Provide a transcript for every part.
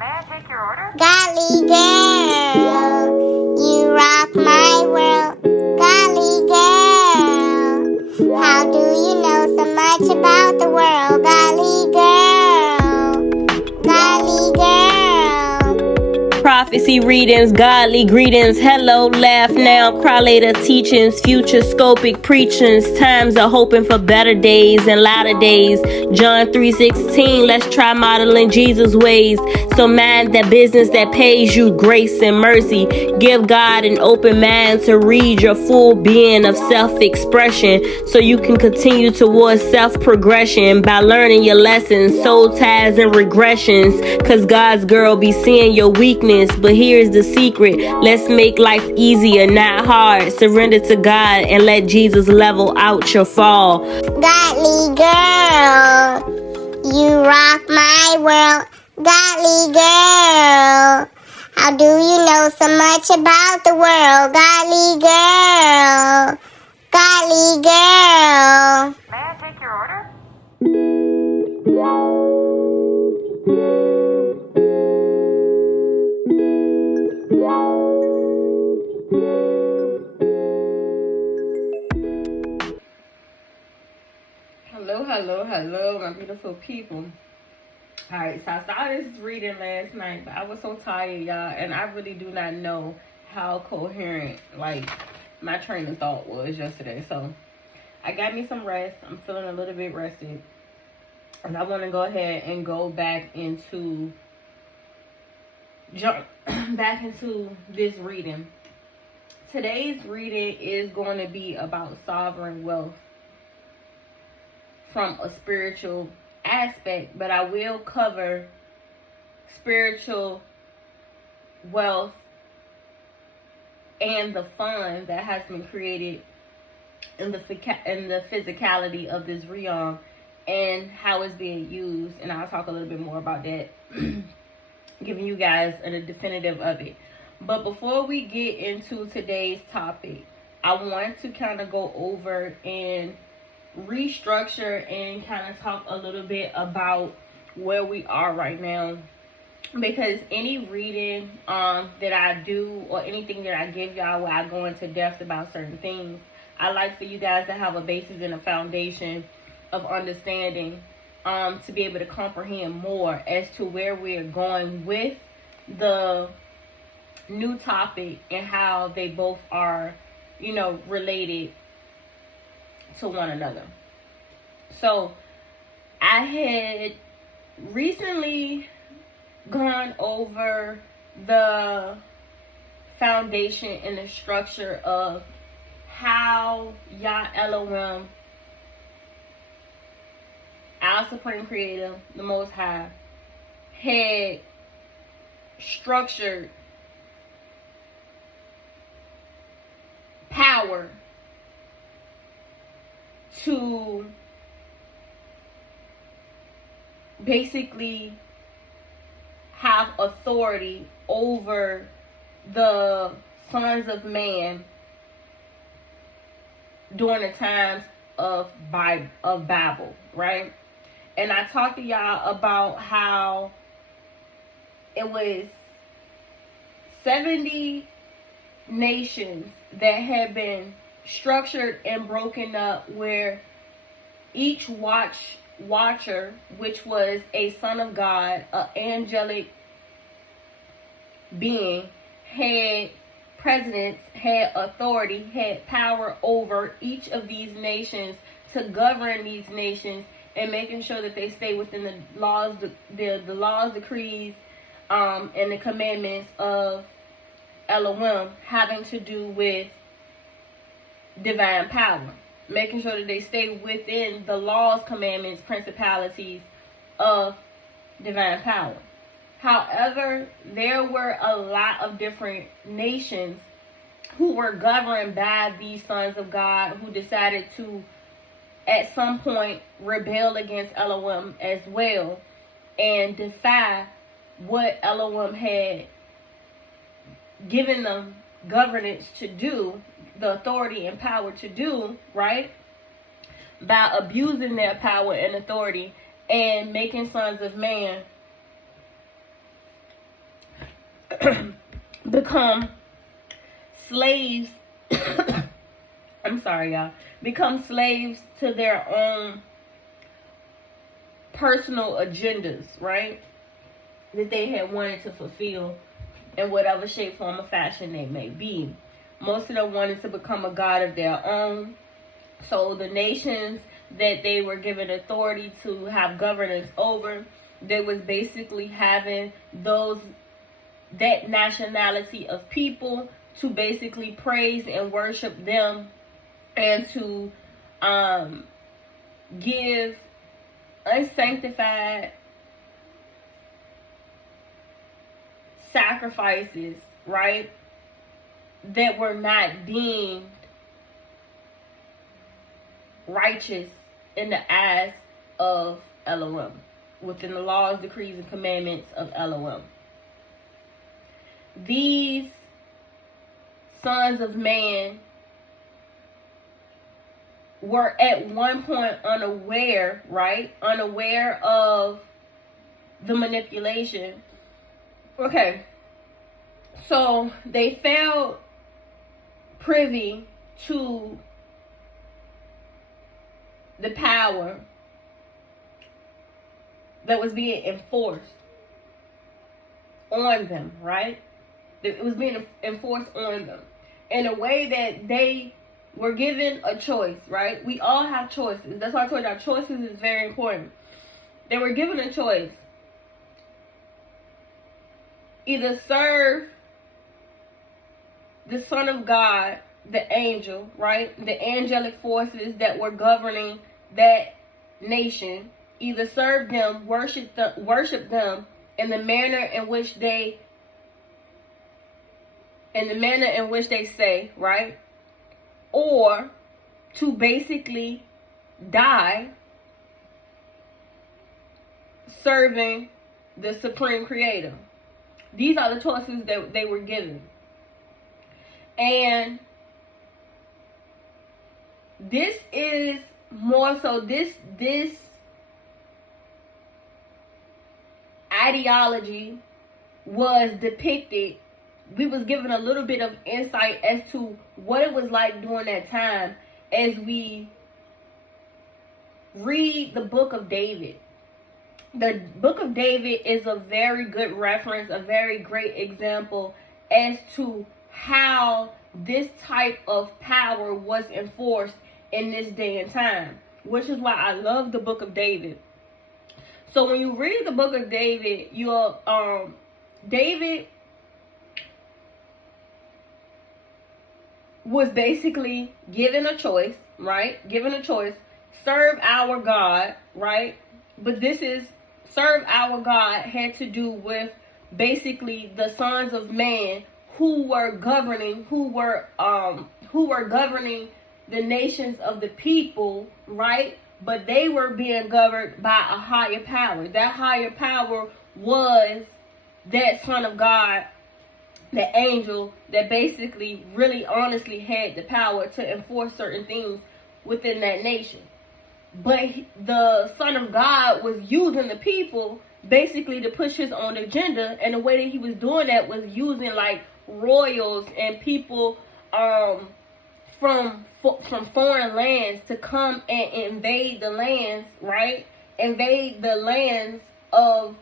May I take your order? Golly girl, you rock my world. Golly girl, how do you know so much about the world? Golly girl, golly girl. Prophecy readings, godly greetings, hello, laugh now, cry later teachings, future scopic preachings, times are hoping for better days and latter days. John 3:16, let's try modeling Jesus' ways. So mind that business that pays you grace and mercy. Give God an open mind to read your full being of self-expression so you can continue towards self-progression by learning your lessons, soul ties and regressions. Cause God's girl be seeing your weakness, but here's the secret. Let's make life easier, not hard. Surrender to God and let Jesus level out your fall. Godly girl, you rock my world. Godly girl, how do you know so much about the world? Godly girl, godly girl. May I take your order? Hello, my beautiful people. Alright, so I started this reading last night, but I was so tired, y'all, and I really do not know how coherent, my train of thought was yesterday. So, I got me some rest. I'm feeling a little bit rested. And I want to go ahead and go jump back into this reading. Today's reading is going to be about sovereign wealth from a spiritual aspect, but I will cover spiritual wealth and the fun that has been created in the physicality of this realm and how it's being used, and I'll talk a little bit more about that, giving you guys a definitive of it. But before we get into today's topic, I want to kind of go over and restructure and kind of talk a little bit about where we are right now, because any reading that I do or anything that I give y'all where I go into depth about certain things, I like for you guys to have a basis and a foundation of understanding to be able to comprehend more as to where we're going with the new topic and how they both are, related to one another. So I had recently gone over the foundation and the structure of how Yah Elohim, our Supreme Creator, the Most High, had structured power to basically have authority over the sons of man during the times of Babel, right? And I talked to y'all about how it was 70 nations that had been structured and broken up, where each watcher, which was a son of God, an angelic being, had presidents, had authority, had power over each of these nations to govern these nations and making sure that they stay within the laws, the laws, decrees, and the commandments of Elohim, having to do with divine power, making sure that they stay within the laws, commandments, principalities of divine power. However, there were a lot of different nations who were governed by these sons of God who decided to, at some point, rebel against Elohim as well and defy what Elohim had given them governance to do, the authority and power to do, right? By abusing their power and authority and making sons of man become slaves. I'm sorry, y'all. Become slaves to their own personal agendas, right? That they had wanted to fulfill in whatever shape, form, or fashion they may be. Most of them wanted to become a god of their own. So the nations that they were given authority to have governance over, they was basically having that nationality of people to basically praise and worship them, and to give unsanctified sacrifices, right, that were not deemed righteous in the eyes of Elohim, within the laws, decrees, and commandments of Elohim. These sons of man were at one point unaware, right? Unaware of the manipulation. Okay. So they fell privy to the power that was being enforced on them, right? It was being enforced on them in a way that they were given a choice, right? We all have choices. That's why I told y'all choices is very important. They were given a choice. Either serve the Son of God, the angel, right? The angelic forces that were governing that nation. Either serve them, worship them in the manner in which they say, right? Or to basically die serving the supreme creator. These are the choices that they were given. And this is more so, this ideology was depicted. We was given a little bit of insight as to what it was like during that time as we read the book of David. The book of David is a very good reference, a very great example as to how this type of power was enforced in this day and time, which is why I love the book of David. So when you read the book of David, David was basically given a choice, right? Given a choice, serve our God, right? But this is serve our God had to do with basically the sons of man who were governing the nations of the people, right? But they were being governed by a higher power. That higher power was that Son of God, the angel that basically really honestly had the power to enforce certain things within that nation. But the Son of God was using the people basically to push his own agenda, and the way that he was doing that was using like royals and people from foreign lands to come and invade the lands, right? Invade the lands of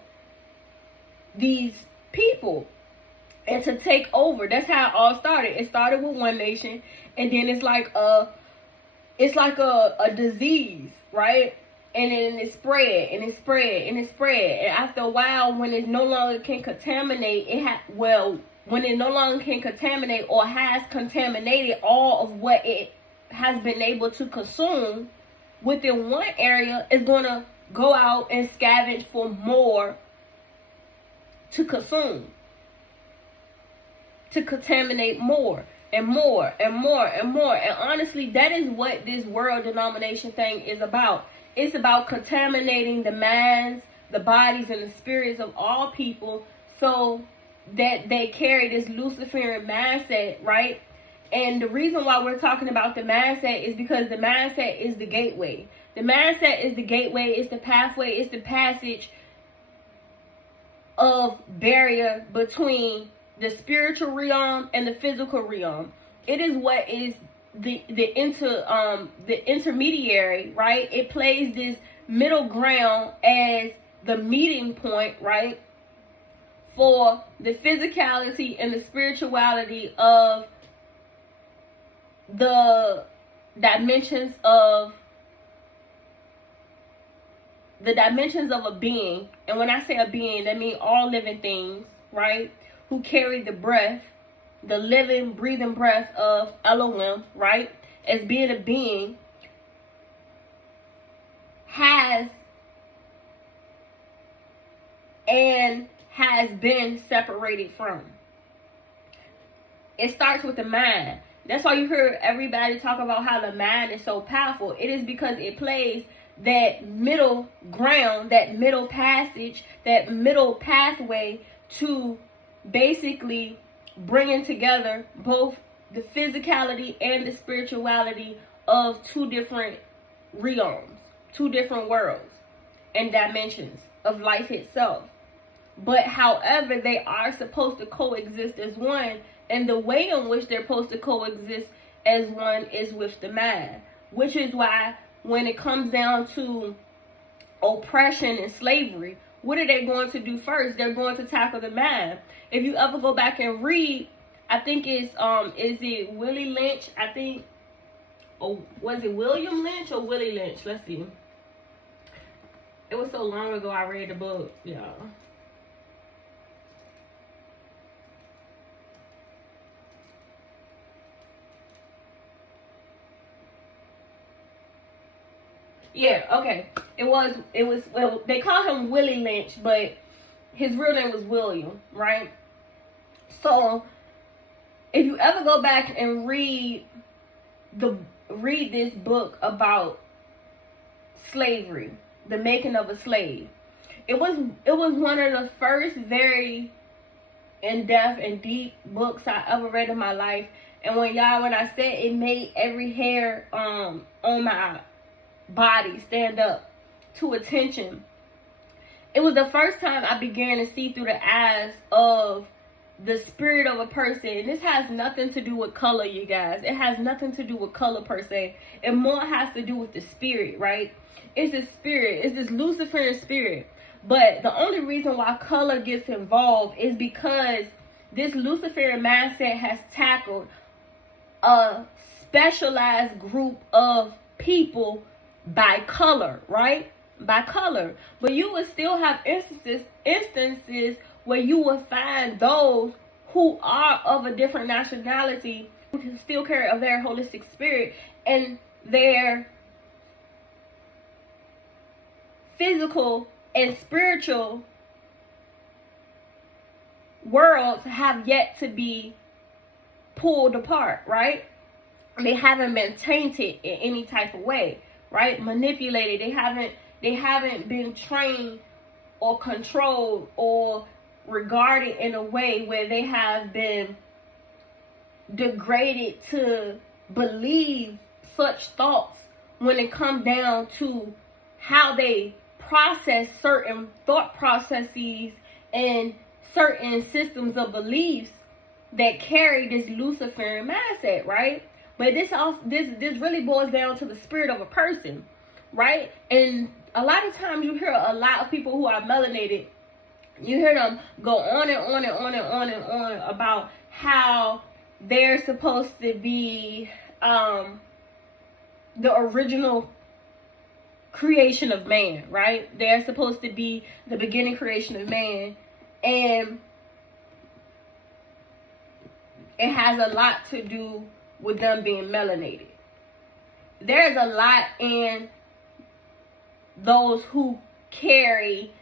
these people and to take over. That's how it all started. It started with one nation, and then it's like a disease, right? And then it spread and it spread and it spread. And after a while, when it no longer can contaminate, when it no longer can contaminate or has contaminated all of what it has been able to consume within one area, it's going to go out and scavenge for more to consume, to contaminate more and more and more and more. And honestly, that is what this world denomination thing is about. It's about contaminating the minds, the bodies, and the spirits of all people so that they carry this Luciferian mindset, right? And the reason why we're talking about the mindset is because the mindset is the gateway. The mindset is the gateway, it's the pathway, it's the passage of barrier between the spiritual realm and the physical realm. It is what is the intermediary, right? It plays this middle ground as the meeting point, right, for the physicality and the spirituality of the dimensions of a being. And when I say a being, that means all living things, right, who carry the breath, the living, breathing breath of Elohim, right, as being a being, has been separated from. It starts with the mind. That's why you hear everybody talk about how the mind is so powerful. It is because it plays that middle ground, that middle passage, that middle pathway to basically bringing together both the physicality and the spirituality of two different realms, two different worlds and dimensions of life itself. But however, they are supposed to coexist as one, and the way in which they're supposed to coexist as one is with the mind, which is why when it comes down to oppression and slavery, what are they going to do first? They're going to tackle the mind. If you ever go back and read, I think it's is it Willie Lynch? I think, or was it William Lynch or Willie Lynch? Let's see. It was so long ago I read the book, y'all. Yeah, okay. It was, well, they call him Willie Lynch, but his real name was William, right? So, if you ever go back and read this book about slavery, the making of a slave, it was one of the first very in-depth and deep books I ever read in my life. And when I said it made every hair on my body stand up to attention, it was the first time I began to see through the eyes of the spirit of a person. And this has nothing to do with color, you guys. It has nothing to do with color per se. It more has to do with the spirit, right? It's the spirit. It's this Luciferian spirit. But the only reason why color gets involved is because this Luciferian mindset has tackled a specialized group of people by color, right? By color. But you would still have instances where you would find those who are of a different nationality who can still carry a very holistic spirit, and their physical and spiritual worlds have yet to be pulled apart, right? They haven't been tainted in any type of way, right? Manipulated. They haven't been trained or controlled or regarded in a way where they have been degraded to believe such thoughts when it comes down to how they process certain thought processes and certain systems of beliefs that carry this Luciferian mindset, right? But this really boils down to the spirit of a person, right? And a lot of times you hear a lot of people who are melanated, you hear them go on and on and on and on and on about how they're supposed to be the original creation of man, right? They're supposed to be the beginning creation of man. And it has a lot to do with them being melanated. There's a lot in those who carry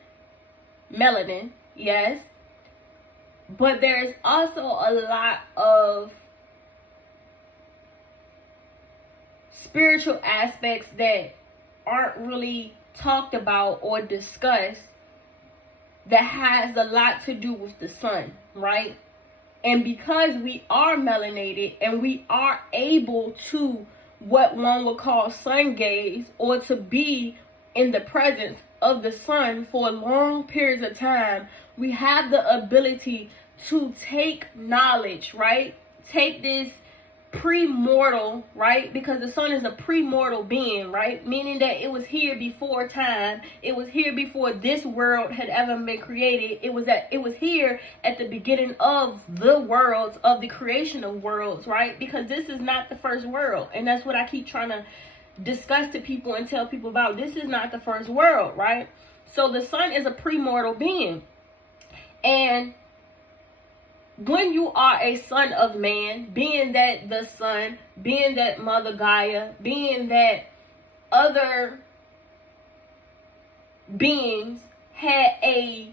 melanin, yes, but there's also a lot of spiritual aspects that aren't really talked about or discussed that has a lot to do with the sun, right? And because we are melanated and we are able to what one would call sun gaze, or to be in the presence of the sun for long periods of time, we have the ability to take knowledge, right? Take this premortal, right? Because the sun is a premortal being, right? Meaning that it was here before time. It was here before this world had ever been created. It was here at the beginning of the worlds, of the creation of worlds, right? Because this is not the first world. And that's what I keep trying to discuss to people and tell people about. This is not the first world, right? So the sun is a premortal being. And when you are a son of man, being that the sun, being that Mother Gaia, being that other beings had a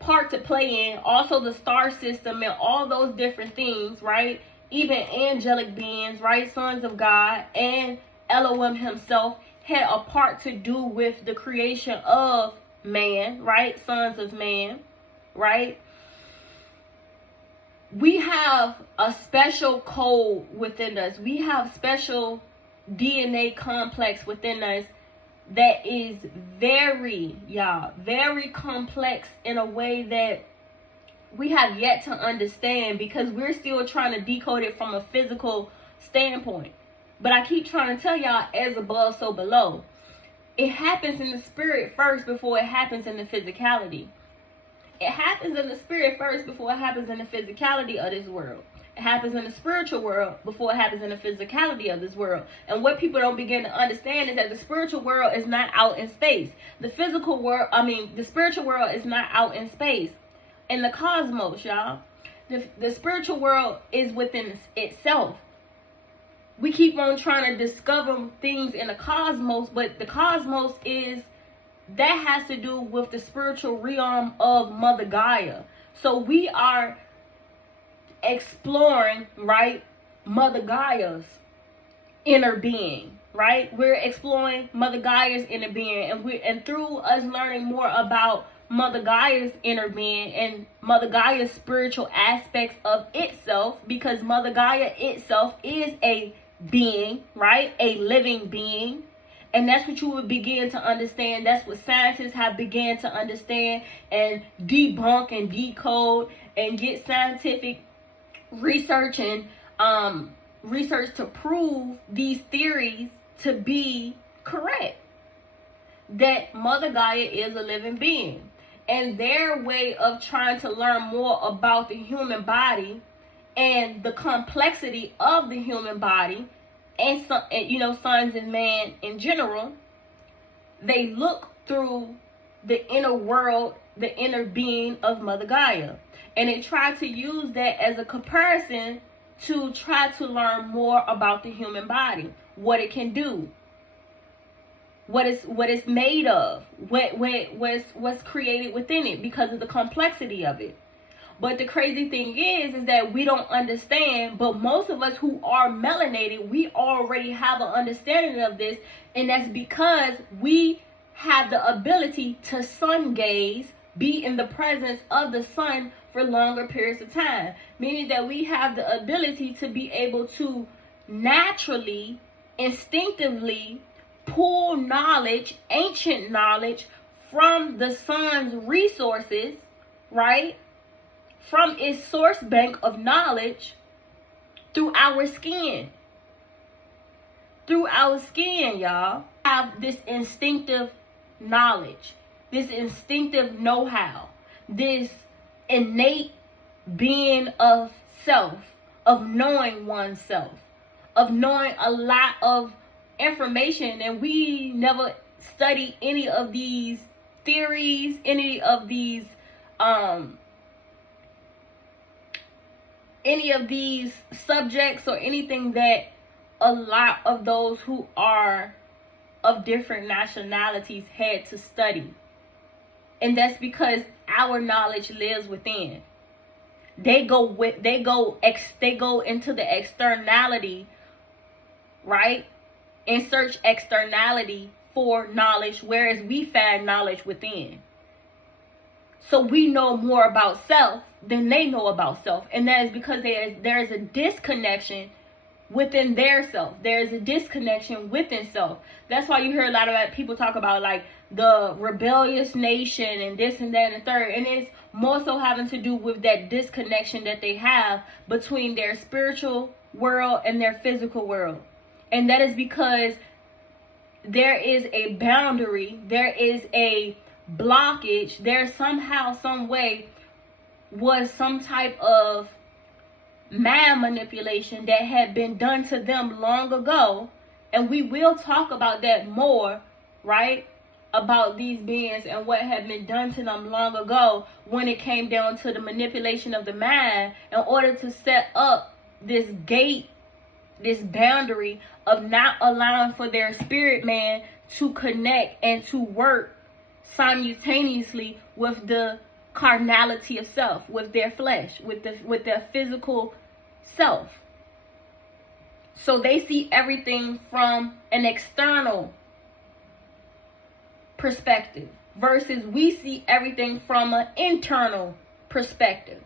part to play in, also the star system and all those different things, right? Even angelic beings, right? Sons of God and Elohim himself had a part to do with the creation of man, right? Sons of man, right? We have a special code within us. We have special DNA complex within us that is very complex in a way that we have yet to understand, because we're still trying to decode it from a physical standpoint. But I keep trying to tell y'all, as above, so below. It happens in the spirit first before it happens in the physicality. It happens in the spirit first before it happens in the physicality of this world. It happens in the spiritual world before it happens in the physicality of this world. And what people don't begin to understand is that the spiritual world is not out in space. The spiritual world is not out in space. In the cosmos, y'all. The spiritual world is within itself. We keep on trying to discover things in the cosmos, but the cosmos that has to do with the spiritual realm of Mother Gaia. So we are exploring, right, Mother Gaia's inner being, right? We're exploring Mother Gaia's inner being, and through us learning more about Mother Gaia's inner being and Mother Gaia's spiritual aspects of itself, because Mother Gaia itself is a being, right? A living being. And that's what you would begin to understand. That's what scientists have begun to understand and debunk and decode and get scientific research and research to prove these theories to be correct. That Mother Gaia is a living being. And their way of trying to learn more about the human body and the complexity of the human body, and sons and man in general, they look through the inner world, the inner being of Mother Gaia. And they try to use that as a comparison to try to learn more about the human body, what it can do, what it's made of, what's created within it, because of the complexity of it. But the crazy thing is that we don't understand, but most of us who are melanated, we already have an understanding of this, and that's because we have the ability to sun gaze, be in the presence of the sun for longer periods of time, meaning that we have the ability to be able to naturally, instinctively pull knowledge, ancient knowledge, from the sun's resources, right? From its source bank of knowledge through our skin. Through our skin, y'all. Have this instinctive knowledge, this instinctive know-how, this innate being of self, of knowing oneself, of knowing a lot of information. And we never study any of these theories, any of these subjects, or anything that a lot of those who are of different nationalities had to study. And that's because our knowledge lives within. They go into the externality, right? And search externality for knowledge, whereas we find knowledge within. So we know more about self than they know about self. And that is because there is a disconnection within their self. There is a disconnection within self. That's why you hear a lot of people talk about like the rebellious nation and this and that and the third. And it's more so having to do with that disconnection that they have between their spiritual world and their physical world. And that is because there is a boundary, there is a blockage, there somehow, some way was some type of mind manipulation that had been done to them long ago. And we will talk about that more, right? About these beings and what had been done to them long ago when it came down to the manipulation of the mind in order to set up this gate, this boundary of not allowing for their spirit man to connect and to work simultaneously with the carnality of self, with their flesh, with their physical self. So they see everything from an external perspective versus we see everything from an internal perspective.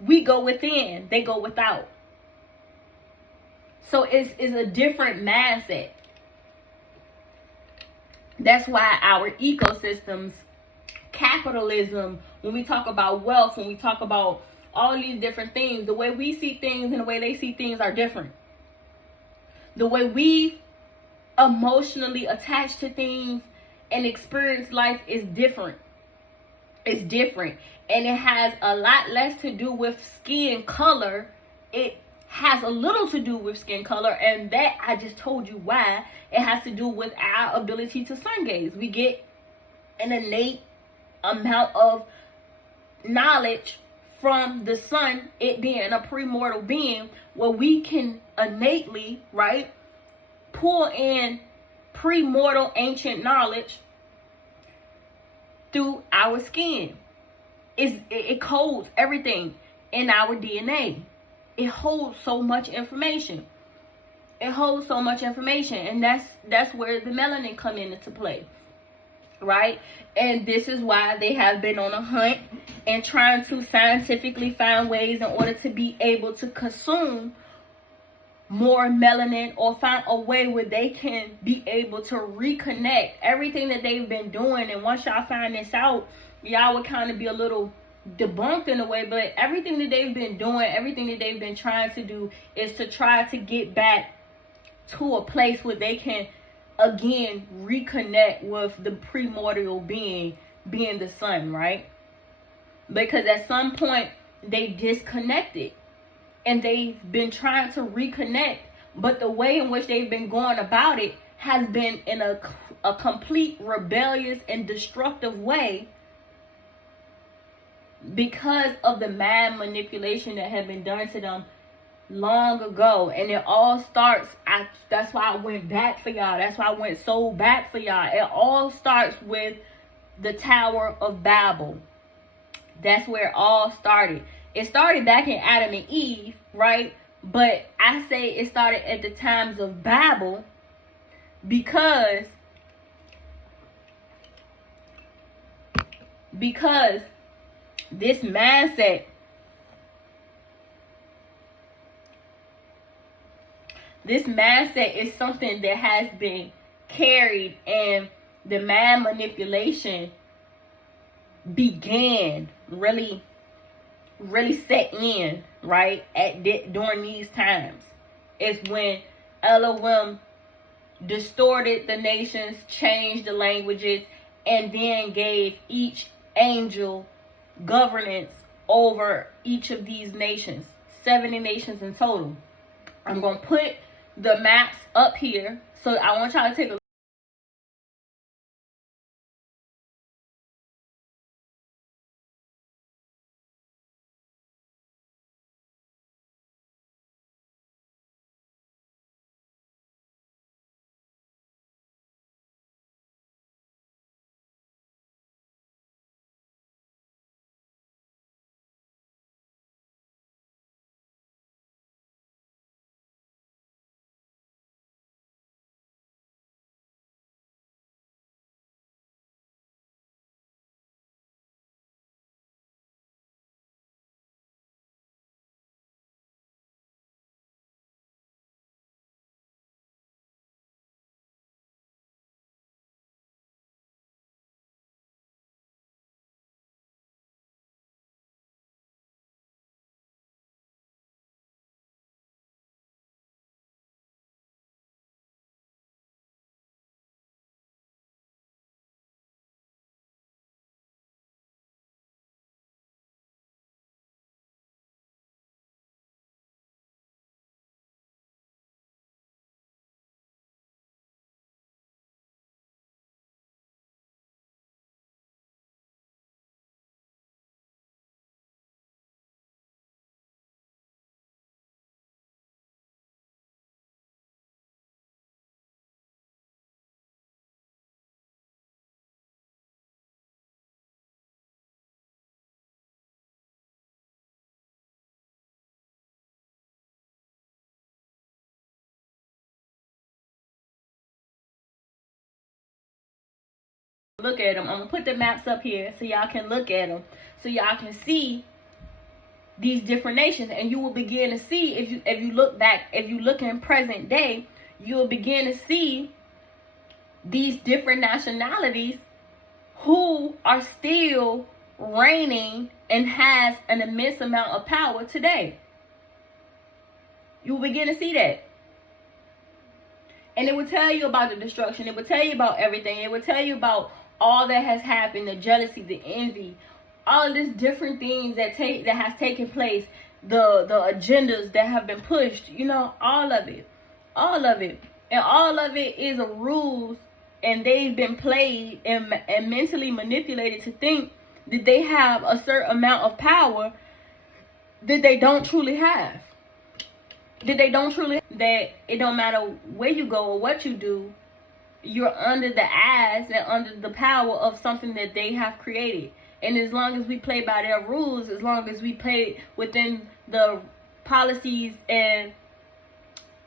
We go within, they go without. So it's a different mindset. That's why our ecosystems, capitalism, when we talk about wealth, when we talk about all these different things, the way we see things and the way they see things are different. The way we emotionally attach to things and experience life is different. It's different. And it has a lot less to do with skin color. It has a little to do with skin color, and that I just told you why. It has to do with our ability to sun gaze. We get an innate amount of knowledge from the sun, it being a primordial being, where we can innately, right, pull in primordial ancient knowledge through our skin. It codes everything in our DNA. It holds so much information. It holds so much information, and that's where the melanin come into play, right? And this is why they have been on a hunt and trying to scientifically find ways in order to be able to consume more melanin, or find a way where they can be able to reconnect everything that they've been doing. And once y'all find this out, y'all would kind of be a little debunked in a way, but everything that they've been doing, everything that they've been trying to do is to try to get back to a place where they can again reconnect with the primordial being the sun, right? Because at some point they disconnected and they've been trying to reconnect, but the way in which they've been going about it has been in a complete rebellious and destructive way, because of the mind manipulation that had been done to them long ago. And it all starts, that's why I went back for y'all. That's why I went so back for y'all. It all starts with the Tower of Babel. That's where it all started. It started back in Adam and Eve, right? But I say it started at the times of Babel because this mindset, is something that has been carried, and the mind manipulation began really set in, right, during these times. It's when Elohim distorted the nations, changed the languages, and then gave each angel governance over each of these nations, 70 nations in total. I'm going to put the maps up here, so I want y'all to take a Look at them. I'm going to put the maps up here so y'all can look at them. So y'all can see these different nations. And you will begin to see, if you look back, if you look in present day, you'll begin to see these different nationalities who are still reigning and has an immense amount of power today. You will begin to see that. And it will tell you about the destruction. It will tell you about everything. It will tell you about all that has happened, the jealousy, the envy, all of these different things that has taken place, the agendas that have been pushed, you know, all of it. All of it. And all of it is a rules, and they've been played and mentally manipulated to think that they have a certain amount of power that they don't truly have. That it don't matter where you go or what you do, you're under the eyes and under the power of something that they have created. And as long as we play by their rules, as long as we play within the policies and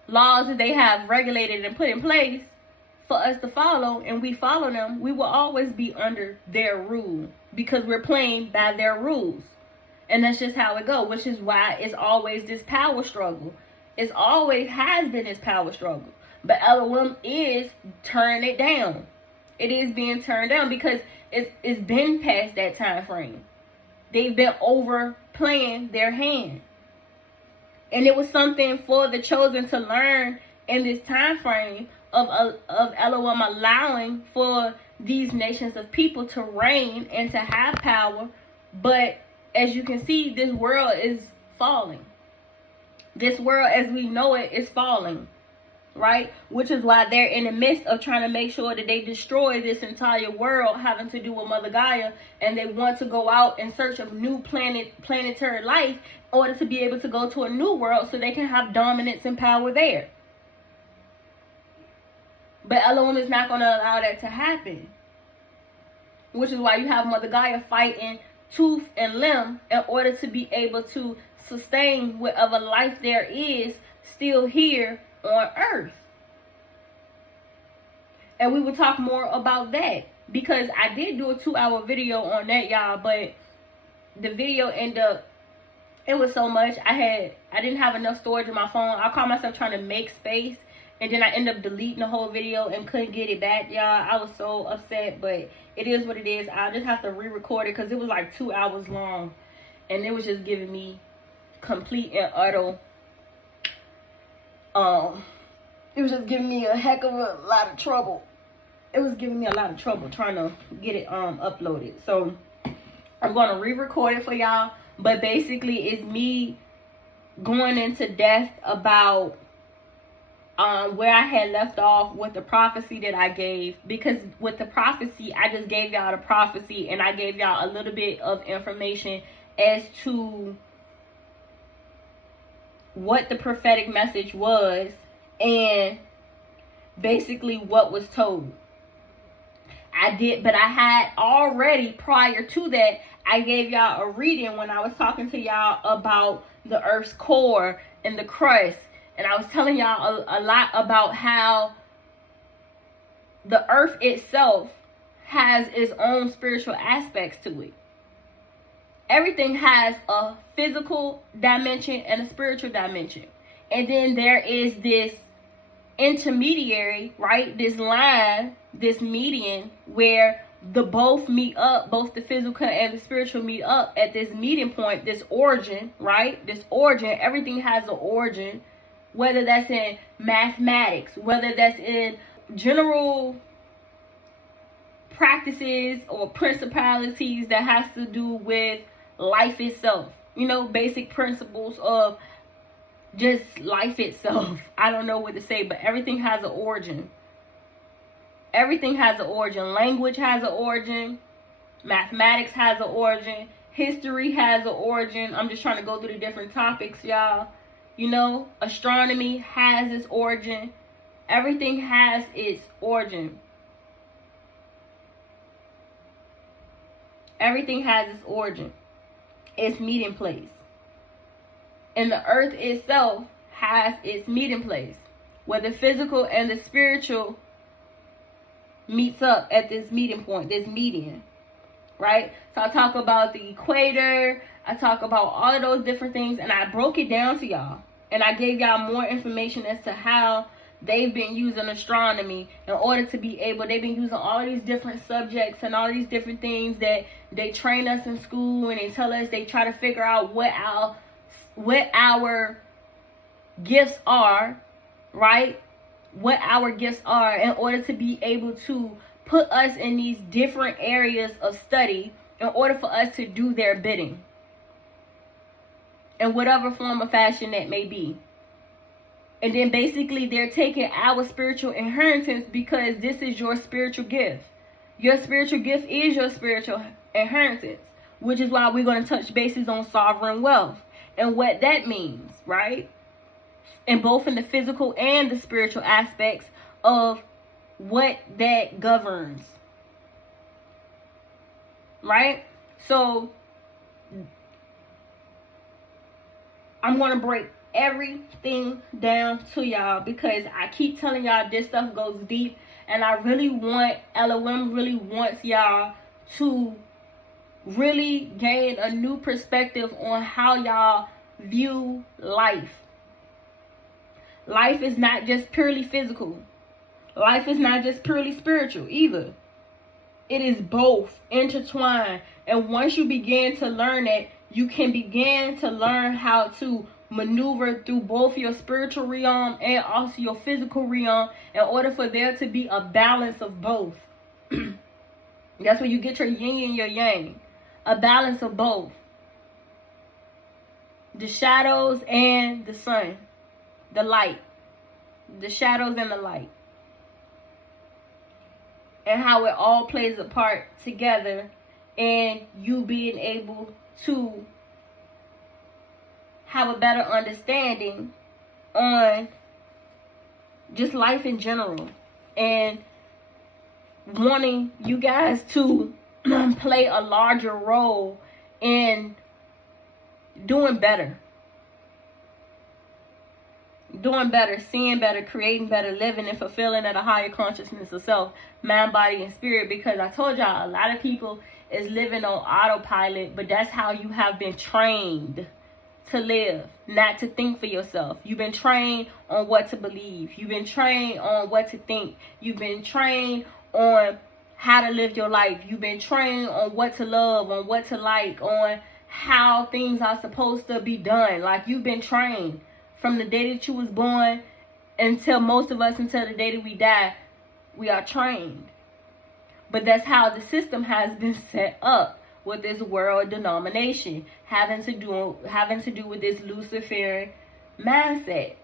laws that they have regulated and put in place for us to follow, and we follow them, we will always be under their rule because we're playing by their rules. And that's just how it goes, which is why it's always this power struggle. It's always has been this power struggle. But Elohim is turning it down. It is being turned down because it's been past that time frame. They've been overplaying their hand. And it was something for the chosen to learn in this time frame of Elohim allowing for these nations of people to reign and to have power. But as you can see, this world is falling. This world as we know it is falling, right? Which is why they're in the midst of trying to make sure that they destroy this entire world having to do with Mother Gaia, and they want to go out in search of new planetary life in order to be able to go to a new world so they can have dominance and power there. But Elohim is not going to allow that to happen, which is why you have Mother Gaia fighting tooth and limb in order to be able to sustain whatever life there is still here on earth. And we will talk more about that because I did do a 2-hour video on that, y'all, but the video ended up, it was so much. I didn't have enough storage in my phone. I caught myself trying to make space, and then I ended up deleting the whole video and couldn't get it back, y'all. I was so upset, but it is what it is. I'll just have to re-record it because it was like 2 hours long, and it was just giving me complete and utter it was just giving me a heck of a lot of trouble. It was giving me a lot of trouble trying to get it uploaded. So I'm going to re-record it for y'all, but basically it's me going into depth about where I had left off with the prophecy that I gave, because with the prophecy I just gave y'all the prophecy and I gave y'all a little bit of information as to what the prophetic message was and basically what was told. But I had already, prior to that, I gave y'all a reading when I was talking to y'all about the earth's core and the crust, and I was telling y'all a lot about how the earth itself has its own spiritual aspects to it. Everything has a physical dimension and a spiritual dimension. And then there is this intermediary, right? This line, this median, where the both meet up, both the physical and the spiritual meet up at this meeting point, this origin, right? This origin, everything has an origin, whether that's in mathematics, whether that's in general practices or principalities that has to do with life itself, you know, basic principles of just life itself. I don't know what to say, but everything has an origin. Everything has an origin. Language has an origin. Mathematics has an origin. History has an origin. I'm just trying to go through the different topics, y'all. You know, astronomy has its origin. Everything has its origin. Everything has its origin. Its meeting place. And the earth itself has its meeting place, where the physical and the spiritual meets up at this meeting point, this median, right? So I talk about the equator, I talk about all of those different things, and I broke it down to y'all. And I gave y'all more information as to how they've been using astronomy in order to be able, they've been using all these different subjects and all these different things that they train us in school, and they tell us, they try to figure out what our gifts are, right? What our gifts are, in order to be able to put us in these different areas of study in order for us to do their bidding in whatever form or fashion that may be. And then basically they're taking our spiritual inheritance, because this is your spiritual gift. Your spiritual gift is your spiritual inheritance, which is why we're going to touch bases on sovereign wealth and what that means, right? And both in the physical and the spiritual aspects of what that governs, right? So I'm going to break everything down to y'all, because I keep telling y'all this stuff goes deep, and I really want, Elohim really wants y'all to really gain a new perspective on how y'all view life. Life is not just purely physical. Life is not just purely spiritual either. It is both intertwined. And once you begin to learn that, you can begin to learn how to maneuver through both your spiritual realm and also your physical realm, in order for there to be a balance of both. That's where you get your yin and your yang. A balance of both. The shadows and the sun. The light. The shadows and the light. And how it all plays a part together, and you being able to have a better understanding on just life in general, and wanting you guys to play a larger role in doing better, seeing better, creating better, living and fulfilling at a higher consciousness of self, mind, body, and spirit. Because I told y'all, a lot of people is living on autopilot, but that's how you have been trained to live, not to think for yourself. You've been trained on what to believe. You've been trained on what to think. You've been trained on how to live your life. You've been trained on what to love, on what to like, on how things are supposed to be done. Like, you've been trained from the day that you was born until most of us, until the day that we die, we are trained. But that's how the system has been set up, with this world denomination, having to do with this Luciferian mindset.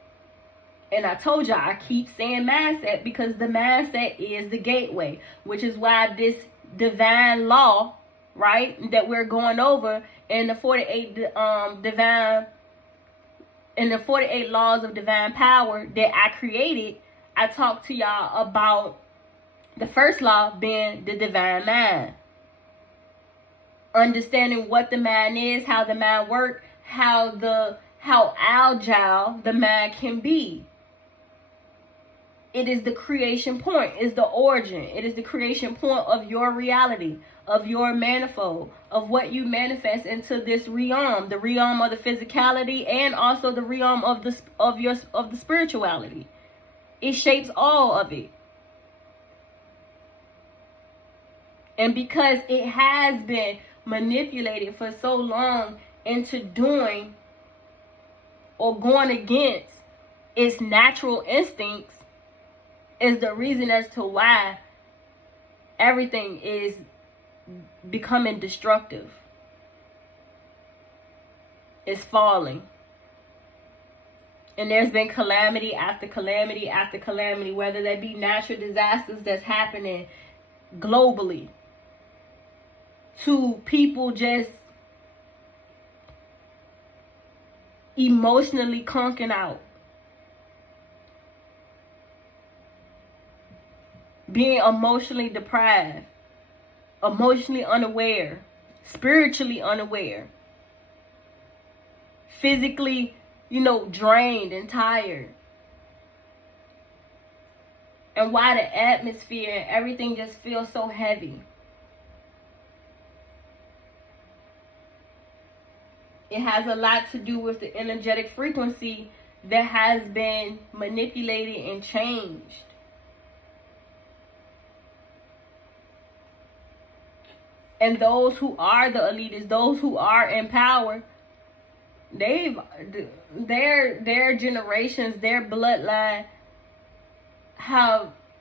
And I told y'all, I keep saying mindset, because the mindset is the gateway, which is why this divine law, right, that we're going over in the 48 48 laws of divine power that I created. I talked to y'all about the first law being the divine mind. Understanding what the mind is, how the mind works, how agile the mind can be. It is the creation point, is the origin. It is the creation point of your reality, of your manifold, of what you manifest into this realm, the realm of the physicality, and also the realm of the spirituality. It shapes all of it. And because it has been manipulated for so long into doing or going against its natural instincts, is the reason as to why everything is becoming destructive. It's falling. And there's been calamity after calamity after calamity, whether that be natural disasters that's happening globally, to people just emotionally conking out, being emotionally deprived, emotionally unaware, spiritually unaware, physically, drained and tired. and why the atmosphere and everything just feels so heavy. It has a lot to do with the energetic frequency that has been manipulated and changed. And those who are the elitists, those who are in power, their generations, their bloodline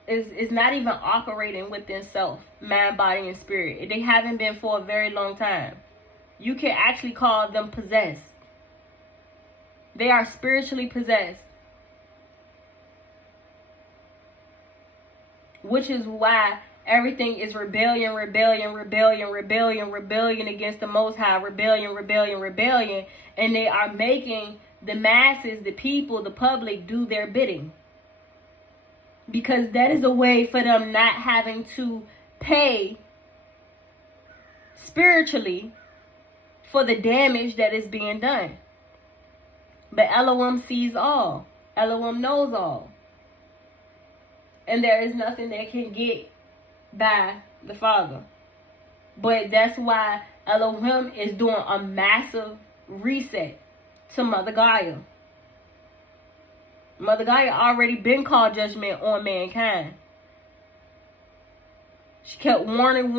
is not even operating within self, mind, body, and spirit. They haven't been for a very long time. You can actually call them possessed. They are spiritually possessed. Which is why everything is rebellion against the Most High, rebellion. And they are making the masses, the people, the public do their bidding. Because that is a way for them not having to pay spiritually for the damage that is being done. But Elohim sees all. Elohim knows all. And there is nothing that can get by the Father. But that's why Elohim is doing a massive reset to Mother Gaia. Mother Gaia already been called judgment on mankind. She kept warning,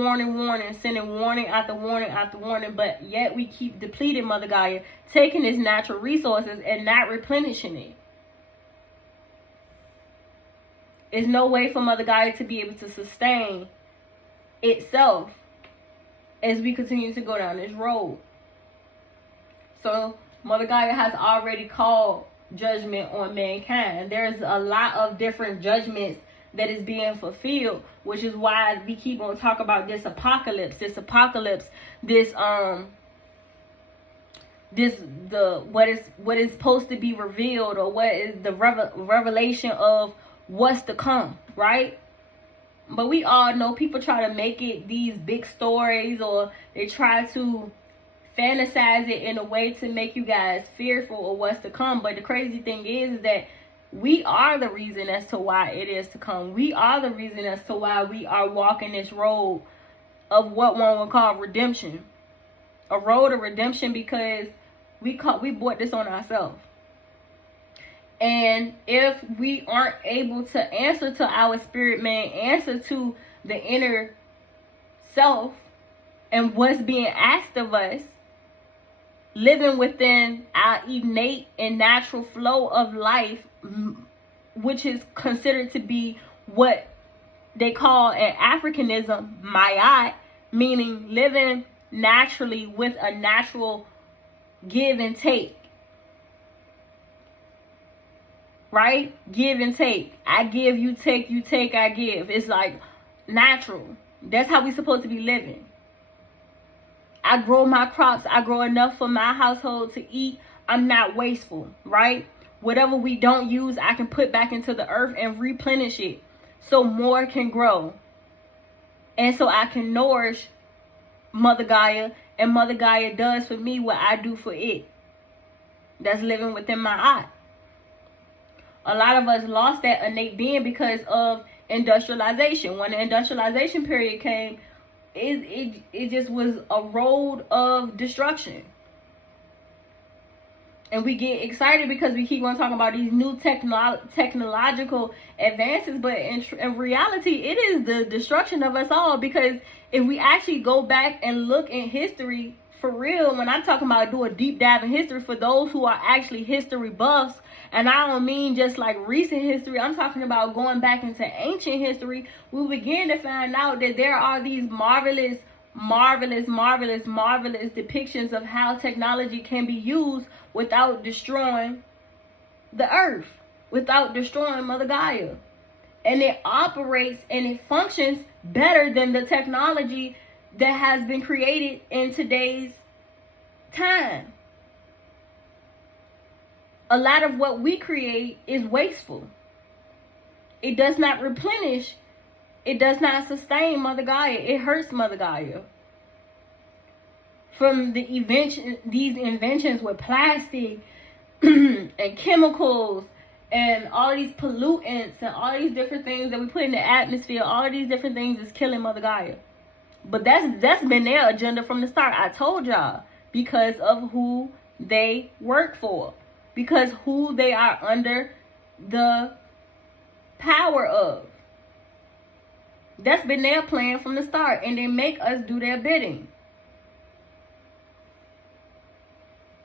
sending warning after warning, but yet we keep depleting Mother Gaia, taking its natural resources and not replenishing it. There's no way for Mother Gaia to be able to sustain itself as we continue to go down this road. So Mother Gaia has already called judgment on mankind. There's a lot of different judgments that is being fulfilled, which is why we keep on talking about this apocalypse, what is supposed to be revealed, or what is the revelation of what's to come, right? But we all know people try to make it these big stories, or they try to fantasize it in a way to make you guys fearful of what's to come. But the crazy thing is that we are the reason as to why it is to come. We are the reason as to why we are walking this road of what one would call redemption. A road of redemption, because we brought this on ourselves. And if we aren't able to answer to our spirit man, answer to the inner self and what's being asked of us, living within our innate and natural flow of life, which is considered to be what they call in Africanism, Mayat, meaning living naturally with a natural give and take. Right? Give and take. I give, you take, I give. It's like natural. That's how we're supposed to be living. I grow my crops. I grow enough for my household to eat. I'm not wasteful, right? Whatever we don't use, I can put back into the earth and replenish it so more can grow. And so I can nourish Mother Gaia, and Mother Gaia does for me what I do for it. That's living within my eye. A lot of us lost that innate being because of industrialization. When the industrialization period came, it just was a road of destruction. And we get excited because we keep on talking about these new technological advances. But in reality, it is the destruction of us all. Because if we actually go back and look in history, for real, when I'm talking about do a deep dive in history, for those who are actually history buffs, and I don't mean just like recent history, I'm talking about going back into ancient history, we begin to find out that there are these marvelous depictions of how technology can be used without destroying the earth, without destroying Mother Gaia. And it operates and it functions better than the technology that has been created in today's time. A lot of what we create is wasteful. It does not replenish. It does not sustain Mother Gaia. It hurts Mother Gaia. From these inventions with plastic and chemicals And all of these pollutants and all these different things that we put in the atmosphere, all of these different things is killing Mother Gaia. But that's been their agenda from the start. I told y'all, because of who they work for, because who they are under the power of. That's been their plan from the start, and they make us do their bidding.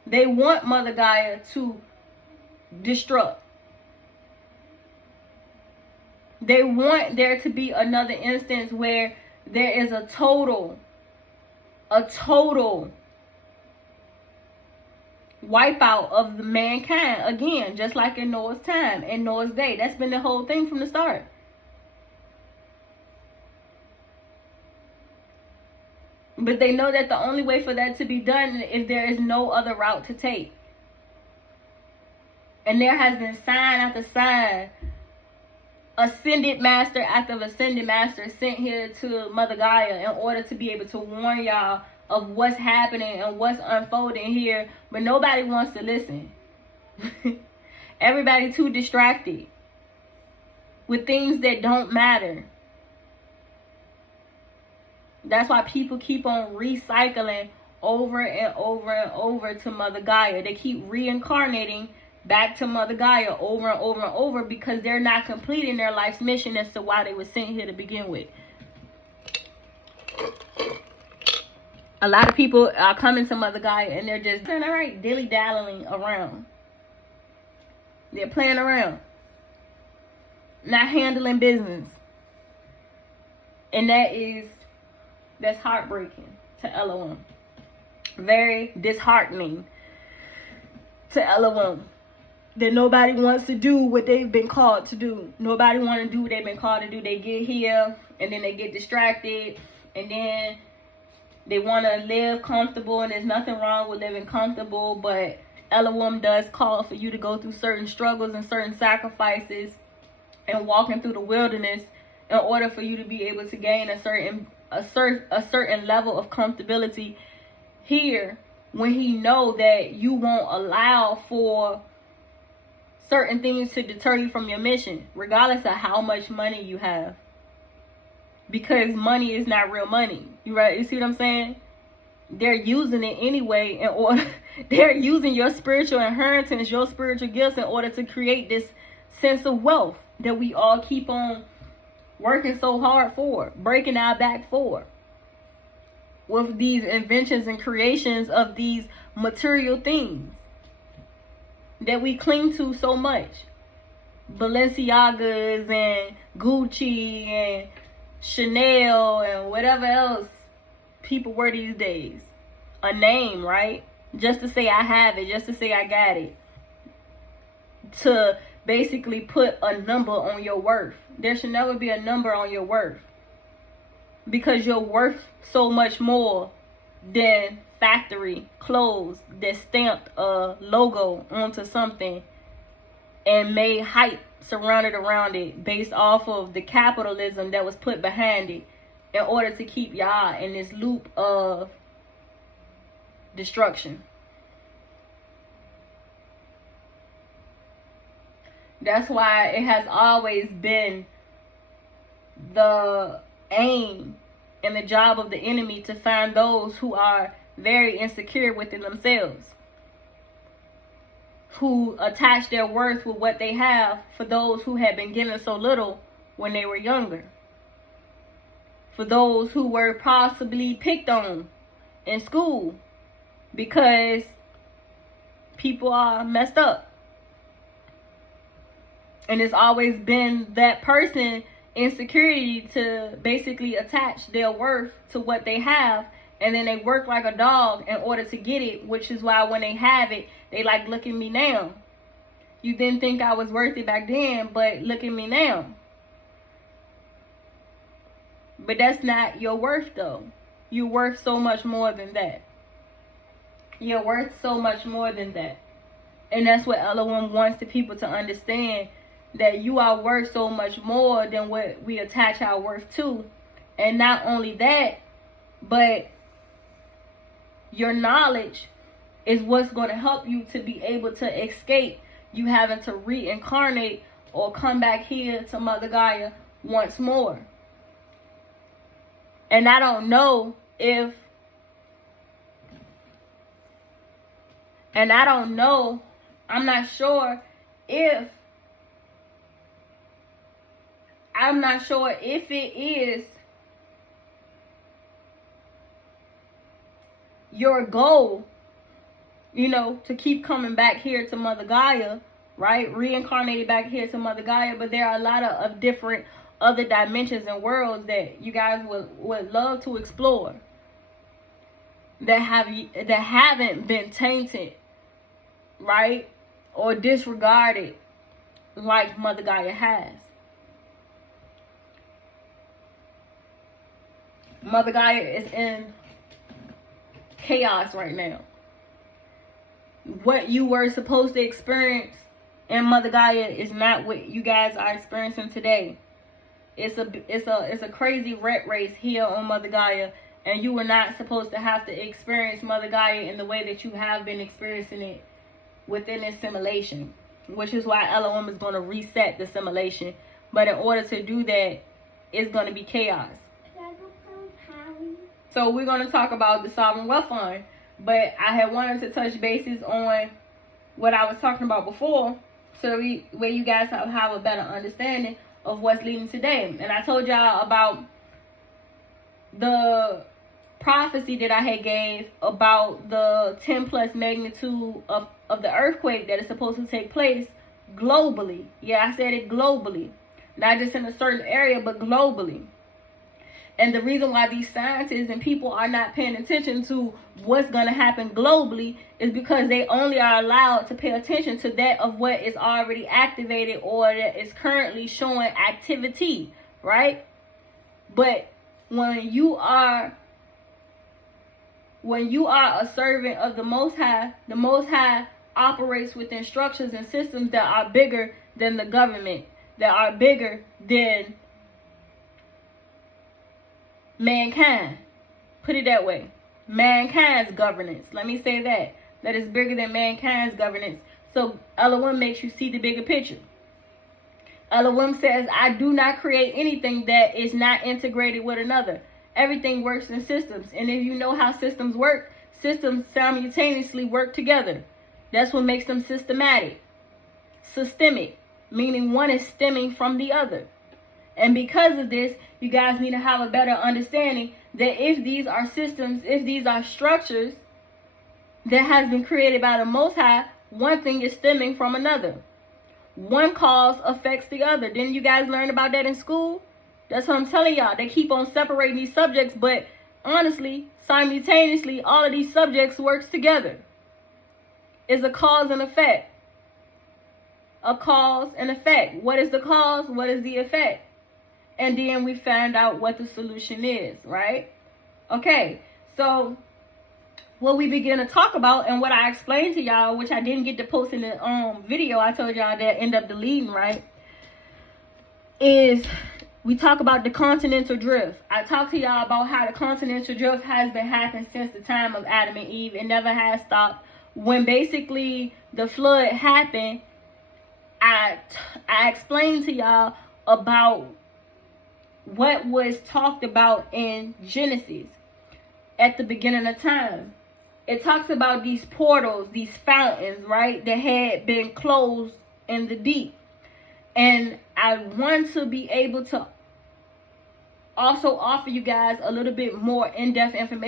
They want Mother Gaia to destruct. They want there to be another instance where there is a total wipeout of the mankind again, just like in Noah's time, in Noah's day. That's been the whole thing from the start. But they know that the only way for that to be done is there is no other route to take. And there has been sign after sign, ascended master after ascended master sent here to Mother Gaia in order to be able to warn y'all of what's happening and what's unfolding here. But nobody wants to listen. Everybody too distracted with things that don't matter. That's why people keep on recycling over and over and over to Mother Gaia. They keep reincarnating back to Mother Gaia over and over and over because they're not completing their life's mission as to why they were sent here to begin with. A lot of people are coming to Mother Gaia and they're just dilly-dallying around. They're playing around, not handling business. And that's heartbreaking to Elohim. Very disheartening to Elohim. That nobody wants to do what they've been called to do. Nobody want to do what they've been called to do. They get here and then they get distracted and then they want to live comfortable, and there's nothing wrong with living comfortable, but Elohim does call for you to go through certain struggles and certain sacrifices and walking through the wilderness in order for you to be able to gain a certain level of comfortability here, when he know that you won't allow for certain things to deter you from your mission, regardless of how much money you have. Because money is not real money. You right? You see what I'm saying? They're using it anyway in order. They're using your spiritual inheritance, your spiritual gifts, in order to create this sense of wealth that we all keep on working so hard for, breaking our back for, with these inventions and creations of these material things that we cling to so much. Balenciagas and Gucci and Chanel and whatever else people wear these days. A name, right? Just to say I have it, just to say I got it. To basically put a number on your worth. There should never be a number on your worth, because you're worth so much more than factory clothes that stamped a logo onto something and made hype surrounded around it based off of the capitalism that was put behind it in order to keep y'all in this loop of destruction. That's why it has always been the aim and the job of the enemy to find those who are very insecure within themselves, who attach their worth with what they have, for those who had been given so little when they were younger, for those who were possibly picked on in school because people are messed up. And it's always been that person insecurity to basically attach their worth to what they have, and then they work like a dog in order to get it, which is why when they have it, they like, look at me now. You didn't think I was worth it back then, but look at me now. But that's not your worth, though. You're worth so much more than that. You're worth so much more than that. And that's what Elohim wants the people to understand, that you are worth so much more than what we attach our worth to. And not only that, but your knowledge is what's going to help you to be able to escape you having to reincarnate or come back here to Mother Gaia once more. And I don't know if, I'm not sure if it is your goal, to keep coming back here to Mother Gaia, right? Reincarnated back here to Mother Gaia. But there are a lot of different other dimensions and worlds that you guys would love to explore that haven't been tainted, right? Or disregarded like Mother Gaia has. Mother Gaia is in chaos right now. What you were supposed to experience in Mother Gaia is not what you guys are experiencing today. It's a crazy rat race here on Mother Gaia, and you were not supposed to have to experience Mother Gaia in the way that you have been experiencing it within this simulation, which is why Elohim is going to reset the simulation. But in order to do that, it's going to be chaos. So we're going to talk about the Sovereign Wealth Fund, but I had wanted to touch bases on what I was talking about before, so where you guys have a better understanding of what's leading today. And I told y'all about the prophecy that I had gave about the 10 plus magnitude of the earthquake that is supposed to take place globally. Yeah, I said it globally, not just in a certain area, but globally. And the reason why these scientists and people are not paying attention to what's going to happen globally is because they only are allowed to pay attention to that of what is already activated or that is currently showing activity, right? But when you are a servant of the Most High operates within structures and systems that are bigger than the government, that are bigger than mankind. Put it that way. Mankind's governance. Let me say that. That is bigger than mankind's governance. So Elohim makes you see the bigger picture. Elohim says, I do not create anything that is not integrated with another. Everything works in systems. And if you know how systems work, systems simultaneously work together. That's what makes them systematic. Systemic, meaning one is stemming from the other. And because of this, you guys need to have a better understanding that if these are systems, if these are structures that has been created by the Most High, one thing is stemming from another. One cause affects the other. Didn't you guys learn about that in school? That's what I'm telling y'all. They keep on separating these subjects, but honestly, simultaneously, all of these subjects works together. It's a cause and effect. A cause and effect. What is the cause? What is the effect? And then we find out what the solution is, right? Okay, so what we begin to talk about and what I explained to y'all, which I didn't get to post in the video, I told y'all that end up deleting, right? Is we talk about the continental drift. I talked to y'all about how the continental drift has been happening since the time of Adam and Eve. It never has stopped. When basically the flood happened, I explained to y'all about what was talked about in Genesis at the beginning of time. It talks about these portals, these fountains, right, that had been closed in the deep. And I want to be able to also offer you guys a little bit more in-depth information